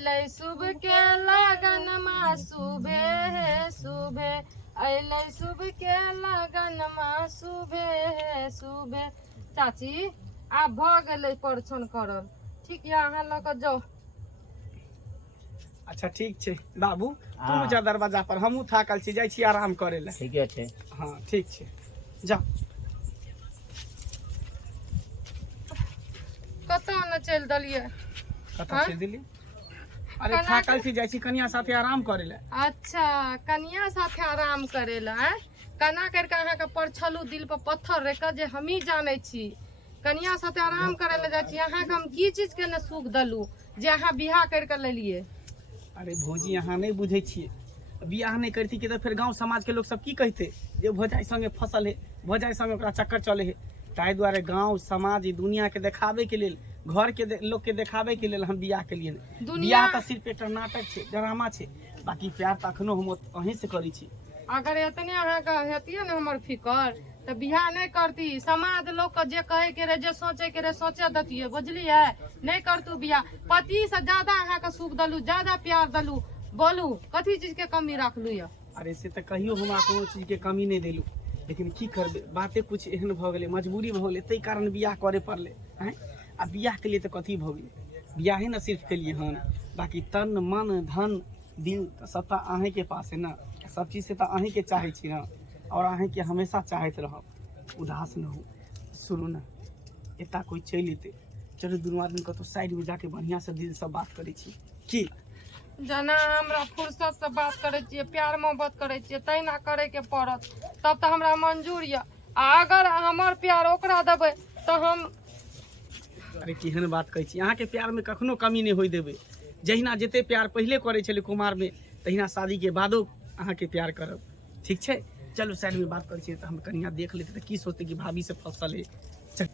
अइले शुभ के लगन में शुभे है शुभे, अइले शुभ के लगन में शुभे है शुभे। चाची आब भ गेलै परिछन करल, ठीक है अहाँ लऽ कऽ जाउ। अच्छा ठीक छै बाबू, तुम जा दरवाजा पर, हमहूँ थाकल छी, जाइ छी आराम करे ला। ठीके छै। हाँ ठीक छै, जा। कतऽ न चलि देलियै? कतऽ चलि देली? अरे थाकल छी, जाइ छी कनिया साथे आराम करे ला। अच्छा कनिया साथे आराम करे ला? केना करके अहाँके परछलू दिल पर पत्थर रख जे हमही जानै छी। कनिया साथे आराम करे ला जाइ छी, अहाँके हम की चीज के न सुख दलू जे अहाँ बियाह करके लेलिए? अरे भौजी अहाँ नहीं बुझे छिए, बियाह नहीं करती के तो फिर गांव समाज के लोग सब की कहते जे भौजाई संगे फसल है, भौजाई संगे ओकरा चक्कर चले है। ताहि दुआरे गांव समाज दुनिया के देखावे के लेल, घर के लोग के देखावे के लेल हम बियाह के लिए। बियाह तो सिर्फ एक नाटक छे, ड्रामा छे, बाकी प्यार तो अखनो हम अहीं से करी छी। अगर इतने अहाँके हेतिए न हमर फिकर तो बियाह नहीं करती। समाज लोग के जे कहे के रहे, जे सोचे के रहे सोचे दतिए, बुझलिए? नहीं करतू बियाह। पति से ज्यादा अहाँके सुख दलू, ज्यादा प्यार दलू। बोलू कथी चीज के कमी रखलू या? अरे से तो कहियो हम कोनो चीज के कमी नहीं देलू, लेकिन की करबे, बातें कुछ एहन भ गेले, मजबूरी भ गेले, तै कारण बियाह करे पड़ले हैं। आ बियाह के लिए तो कथी भ गेले, बियाहे न सिर्फ के लिए हन, बाकी तन मन धन दिल सब तो अहें के पास है ना। सब चीज से तो अहें के चाहे छी ना, और अहें के हमेशा चाहत रहब, उदास न हो। सुनो ना, एता कोई चल एते, चलो दुनू आदमी कतौ साइड में जाके बढ़िया से दिल से बात करे छी की? जना हमरा फुर्सत से बात करे छिए, प्यार मोहब्बत करे छिए, तैना करे के पड़त, तब तो हमरा मंजूर या। अगर हमर प्यार ओकरा देबे तो हम। अरे केहन बात कहै छी, अहाँ के प्यार में कखनो कमी नहीं होई देबे। जहिना जते प्यार पहले करे छले कुमार में, तहिना शादी के बादो अहाँ के प्यार करब, ठीक छै? चलो साइड में बात करे छी, तो हम कनिया देख लेते तो की सोचते कि भाभी से फसल है। चल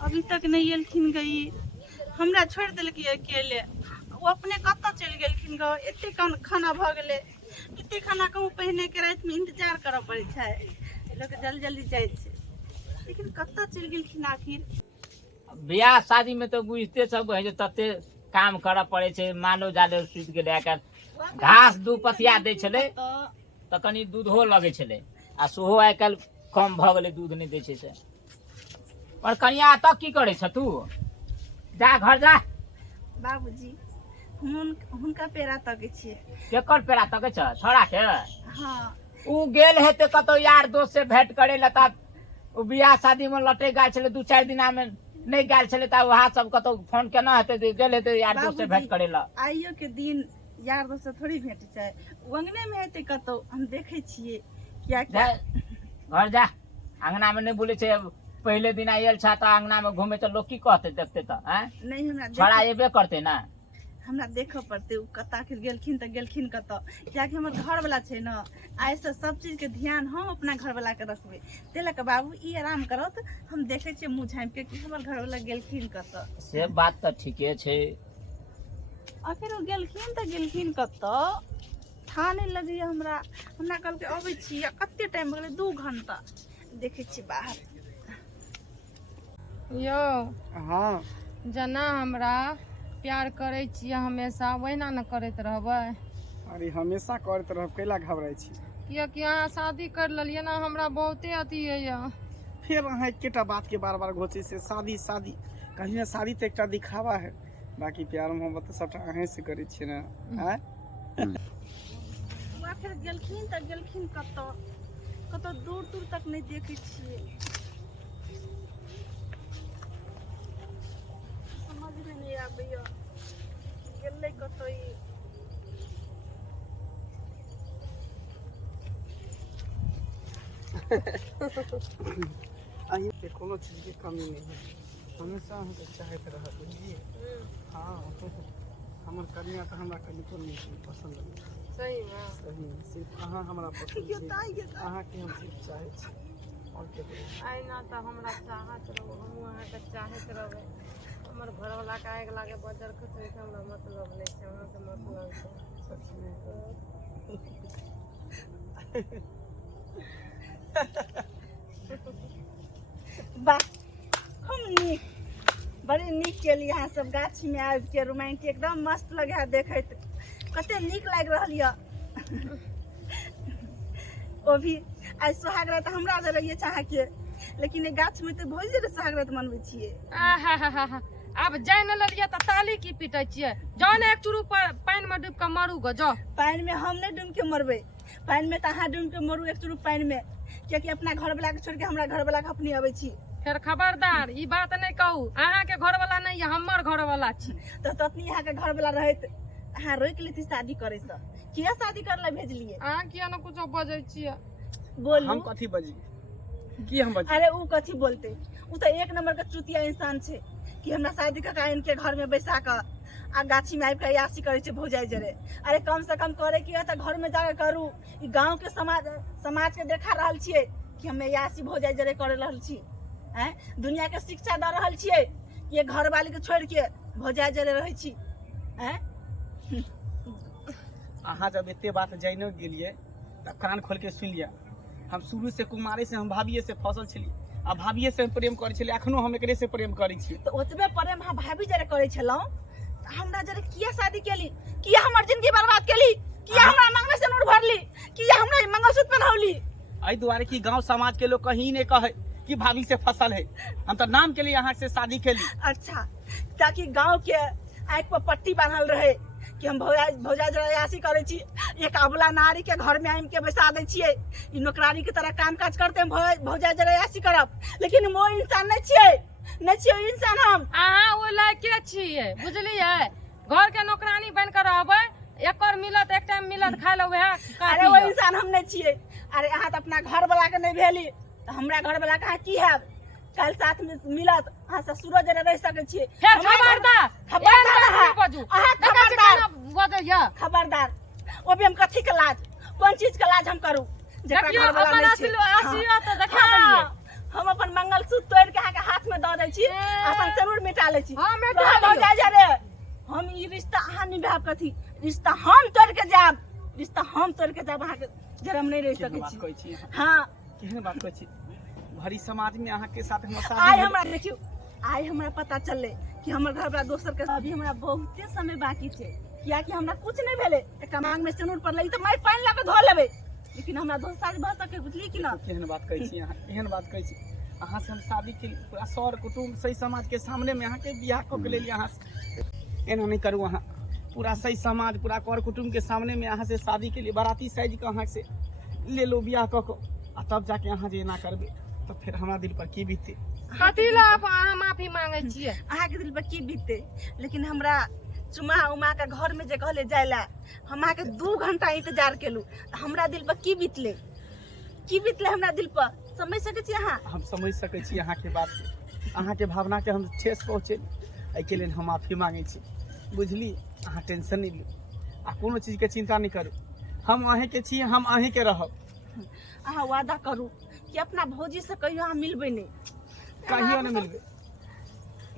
अभी तक नहीं एलखिन गई, हमरा छोड़ दिलकै अकेले। वो अपने कत्ता चल गेलखिन ग? एते खाना भ गेले, एते खाना कहूँ पहिने के रात में इंतजार करऽ पड़े छै, लोग जल्दी जल्दी जाए छै, लेकिन कत्ता चल गेलखिन आखिर? बियाह शादी में तो बुझते सब है जे तते काम करऽ पड़े छै। मानो जादे सुत के लेकर घास दू पथिया दै छले तो कनी दूधो लगे छले, आ सेहो आइ काल्हि कम भ गेले, दूध नहीं दै छै से। और कनिया तक की करे छ तू? जा घर जा। बाबूजी हुनका पेरा तके छिए। केकर पेरा तके छ? छोड़ा के? हाँ। उ गेल हेते कतो यार दोस्त से भेंट करे ला, तब उ बियाह शादी में लटे गाल छले, दू चार दिना में नहीं गाल छले, त वहां सब कतो फोन केना हेते, गेल हेते यार दोस्त से भेंट करे ला। आइयो के दिन यार दोस्त से थोड़ी भेंट छै, अंगने में हेते कतो, हम देखे छिए। क्या क्या घर जा, अंगना में नहीं बोले छे। पहले दिन आयल छा त अंगना में घूमे तो लोग की कहते देखते तो हैं? नहीं हमरा छोड़ा एबे करते ना, हमरा देखो पड़ते उ कता के गेलखिन त गेलखिन कत, क्या कि हमर घर वाला छै न, आइ से सब चीज के ध्यान हम अपना घर वाला के रखबे। तेला के बाबू ई आराम करत, हम देखे छिए मुंह झाँप के कि हमर घर वाला गेलखिन कत। से बात तो ठीके छे। आखिर उ गेलखिन कत था नहीं लगी हमरा। हमरा कल के अबै छी, कते टाइम भले 2 घंटा देखे छी बाहर। यो हाँ जना हमरा प्यार करे छिए हमेशा, वहीना न करैत रहबै? अरे हमेशा करते रह, कैला घबराई छी? कियाकि अहाँ शादी कर लेलिए ना, हमरा बहुते अथी है। फिर अहाँ एकेटा बात के बार बार घोचे से शादी शादी, कहीं ना शादी तो एक दिखावा है, बाकी प्यार मोहब्बत तो सबटा अहें से करे छी ना। हैं आखिर गेलखिन त गेलखिन कत दूर दूर तक नहीं देखे छिए। समझ में नहीं आबैया गेलै कत ई। अहीं के कोनो चीज के कमी नहीं है, हमेशा हम चाहते रह, बुझलिए? हाँ हमर कन्या तो हमरा कनिको नहीं पसंद है। सही में? सही में, सिर्फ अहाँ हमरा पसंद है, अहाँ के हम सिर्फ चाहे छी, और के आइना तो हमरा चाहत रहो, हम अहाँ के चाहत रहबै। हमर घर वाला के आग लागे बजर के से हमरा मतलब नहीं छै, अहाँ के मतलब छै। सच में वाह हम नीक बड़े नीक केली यहाँ सब गाछी में आबि के रोमांटिक एकदम मस्त लगे है देखैत कते नीक लागि रहल यऽ ओ भी आज सोहागरात हमरा जे रहिए चाह के लेकिन ए गाछ में तो भोज रे सोहागरात मनबै छियै अब जाय न लेलिए त ताली की पीटे छियै जाओ ने एक चुरू पानी में डूब के मरू गो जाओ पानी में हम नहीं डूब के मरबै पानी में तो अहाँ डूब के मरू एक चुरू पानी में कियाकि अपना घर वाला के छोड़ के हमरा घर वाला के अपनी अबै छी फिर खबरदार ई बात नहीं कहू अहाँ के घर वाला नहीं हमर घर वाला छी तो ततनी यहाँ के घर वाला रहत अहाँ रोक लेती शादी करे से किया शादी करला भेजलिए अहाँ किया न कुछ बजै छियै बोल हम कथी बजी की हम बजी अरे ऊ कथी बोलते ऊ तो एक नंबर का चुतिया इंसान छे कि हमरा शादी का इनके घर में बैसा कर आ गाछी में आबि के यासी करे छे भौजाई जरे अरे कम से कम करे कि त घर में जाके करू ई गांव के समाज के देखा रहल छिए कि हमें यासी भौजाई जरे करे रहल छी हैं दुनिया के शिक्षा द रहल छिए ये घर वाली के छोड़ के भौजाई जरे रहै छी हैं अहाँ जब एते बात जानो गेलिए तब कान खोल के सुन लिया हम शुरू से कुमारे से हम भाभिये से फसल छलिए आ भाभिये से प्रेम करे छलिए अखनो हम एकरे से प्रेम करै छी तो ओतबे प्रेम हम भाभी जरे करे छलौ हमरा जरे किया शादी केली किया हमर जिंदगी बर्बाद केली किया हमरा मांग में से नूर भरली किया हमरा मंगलसूत्र पहनौली एहि दुआरे कि गांव समाज के लोग कहीं नहीं कहे कि भाभी से फसल है हम तो नाम के लिए यहाँ से शादी केली अच्छा ताकि गांव के आँख पर पट्टी बांधल रहे कि हम भौजाई जरायासी करे छी एक अबला नारी के घर में आइम के बैसा दे छिए ई नौकरानी की तरह काम काज करते हम भौजाई जरायासी करब लेकिन वो इंसान नहीं छिए इंसान हम अहाँ ओ लायके छियै बुझलियै घर के नौकरानी बन कर रहबै एक और मिलत एक टाइम मिलत खाय ले वह अरे वो इंसान हम नहीं छिए अरे अहाँ तो अपना घर वाला के नहीं भेली तो हमरा घर वाला के की हैब कल साथ में मिलत अहाँ ससुरो जरे रह सके छिए फिर खबरदार वो भी हम कथी के लाज कौन चीज के लाज हम करू देखियो अपन असलियत देखा देलिए हम अपन मंगलसूत्र तोड़ के अहाँ के हाथ में दऽ दै छी अपन जरूर मिटा लै छी हां मिटा भौजाई जरे हम ई रिश्ता अहाँ निभाब कथी रिश्ता हम तोड़ के जाब अहाँ के जरम नहीं रह सके छी हां केहन बात कहै छी भरी समाज में अहाँ के साथ हम आई शादी हमरा देखियो आई हमरा पता चलले कि हमर घर वाला दोसर के अभी हमरा बहुते समय बाकी छे किया कि हमरा कुछ नहीं भेले एक मांग में सिनुर पड़ले त मैं पानी ला के धो लेबे लेकिन हमरा दोस्त शादी भ सके बुझली कि ना केहन बात कहै छी अहाँ केहन बात कहै छी अहाँ से हम शादी के पूरा सर कुटुंब सही समाज के सामने में अहाँ के बियाह क के लेली अहाँ एना नहीं करू अहाँ पूरा सही समाज पूरा कर कुटुंब के सामने में अहाँ से शादी के लिए बाराती साइज के अहाँ से ले लो बियाह क के आ तब जाके अहाँ जे एना करबे तो फिर हमरा दिल पर की बीतते कथी ला अहाँ माफी मांगे छियै अहाँ के दिल पर की बीतते लेकिन हमरा चुमा उमा के घर में जे कहले जायला हम के 2 घंटा इंतजार केलू हमरा दिल पर की बीतले हमरा दिल पर समझ सके छी अहाँ हम समझ सकै छी अहाँ के बात अहाँ के भावना के हम ठेस पहुँचे एहि के लेल हम माफी मांगे छी बुझली अहाँ टेंशन नहीं ली आ कोनो चीज के चिंता नहीं करू हम अहें के छी हम अहें के रहब अहाँ वादा करू कि अपना भौजी से कहियो अहाँ मिलबै नहीं कहियो नहीं मिलबे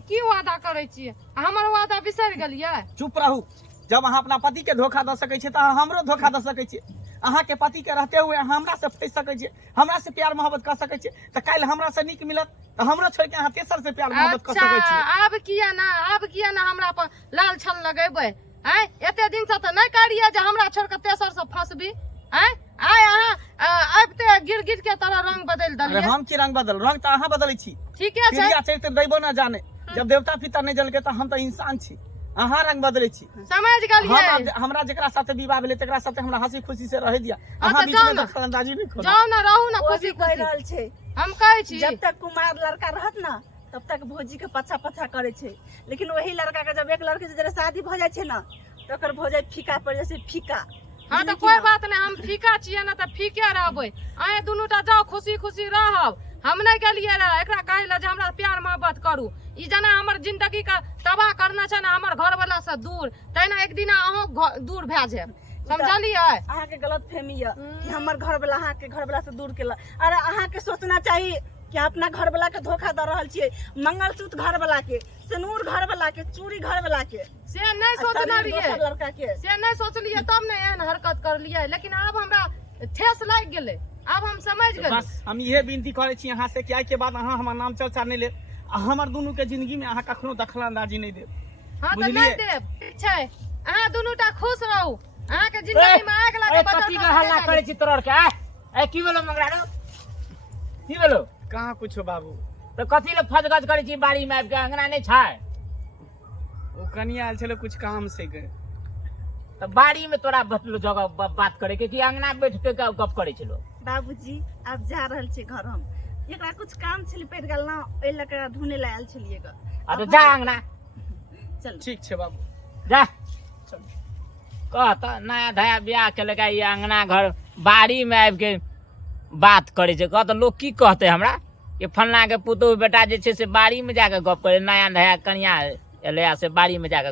की वादा करे छियै हमर वादा बिसरि गेलियै चुप रहू जब अहाँ अपना पति के धोखा दे सकै छियै त अहाँ हमरो धोखा दे सकै छियै अहाँ के पति के रहते हुए अहाँ हमरा से फंस सकै छियै हमरा से प्यार मोहब्बत कर सकै छियै त काल्हि हमरा से नीक मिलत त हमरो छोड़ के अहाँ तेसर से प्यार मोहब्बत कर सकै छियै अब किया ना हमरा पर लाल छल लगेबै हैं एते दिन से त नहीं करिए जे हमरा छोड़ के तेसर से फंसबी हैं आय अहाँ अब ते गिर के तरह रंग बदल दलिए अरे हम की रंग बदल रंग त अहाँ बदलै छी ठीक है क्रिया चरित्र दैबो ना जाने जब देवता पिता नहीं जल के त हम त इंसान छी अहाँ रंग बदलै छी समझ गेलिए हमरा जेकरा साथे विवाह भेलै तेकरा साथे हमरा हंसी खुशी से रह दिया अहाँ बीच में दखलंदाजी नहीं करू जाओ ना रहू ना खुशी कह रहल छै हम कहै छी जब तक कुमार लड़का रहत ना तब तक भौजी के पछा करे छै लेकिन वही लड़का के जब एक लड़की से जरा शादी भ जाय छै ना तो ओकर भौजाई फीका पड़ जाय छै फीका हाँ तो कोई बात नहीं हम फीका छियै ना तो फीके रहबै अहे दुनूटा जाओ खुशी खुशी रहब हम नहीं गेलिए रे एकरा कहै ला जे हमरा प्यार मोहब्बत करू ई जना हमर जिंदगी का तबाह करना छै ना हमर घर वाला से दूर तैना एक दिन अहों दूर भए जाब समझलिए अहाँ के गलत फहमी है कि हमर घर वाला अहाँ के घर वाला से दूर केला अरे अहाँ के सोचना चाहिए कि अपना घर वाला के धोखा द रहल छियै मंगलसूत्र घर वाला के सिनूर घर वाला के चूड़ी घर वाला के से नहीं सोचना रहिए लड़का के से नहीं सोचलिए तब नहीं एहन हरकत कर लिए लेकिन अब हमरा ठेस लाग गेले अब हम समझ गए। बस हम इहे विनती करे छी अहाँ से कि आइ के बाद अहाँ हमर नाम चर्चा नहीं लेब आ हमर दुनू के जिंदगी में अहाँ कखनो दखल अंदाजी नहीं देब। हाँ तो बुझलियै? नहीं देब, ठीक छै। अहाँ दुनूटा खुश रहू, अहाँ के जिंदगी में आग लागे कथी के हल्ला करे छी तोर के? ए की भेलो मंगरा रो? की भेलो? कहाँ कुछो बाबू, तो कथी ले फजगज करे छी बाड़ी में आबि के? अंगना नहीं छै? ओ कनिया आयल छलो कुछ काम से के। तो बाड़ी में तोरा बतलो जगह बात करे के कि अंगना बैठ के गप करे छलो? बाबूजी अब जा रहल छै घर हम, एकरा कुछ काम छलै पड़ि गेल ना, ओइ लके ढूंढे ला आयल छलियै ग। आ तो जा अंगना, चल ठीक छै बाबू, जा। चल। कह तो नया धया ब्याह के लगा ये अंगना घर बाड़ी में आबि के बात करे छै। कह तो लोग की कहते हमरा कि फलना के पुतोह बेटा जे छै से बाड़ी में जाके गप करे, नया नया कनिया एले से बाड़ी में जाके